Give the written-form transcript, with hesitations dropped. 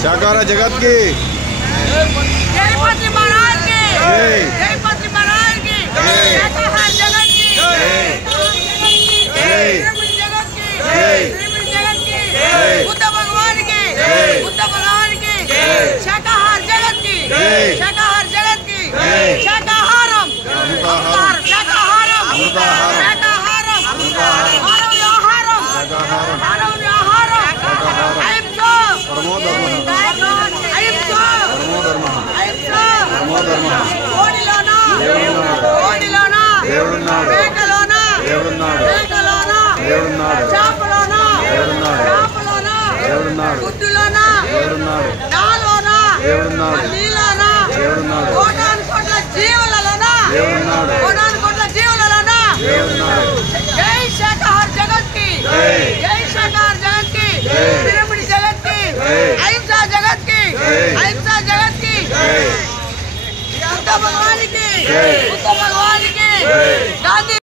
शाकाहार जगत की जय पति महाराज की जय पति महाराज की शाकाहार जगत की जगत की बुद्ध भगवान की शाकाहार जगत की शाकाहारम जय शाकाहार जगत की जय शाकाहार जगत की पिरामिड जगत की अहिंसा जगत की बुद्ध भगवान की गांधी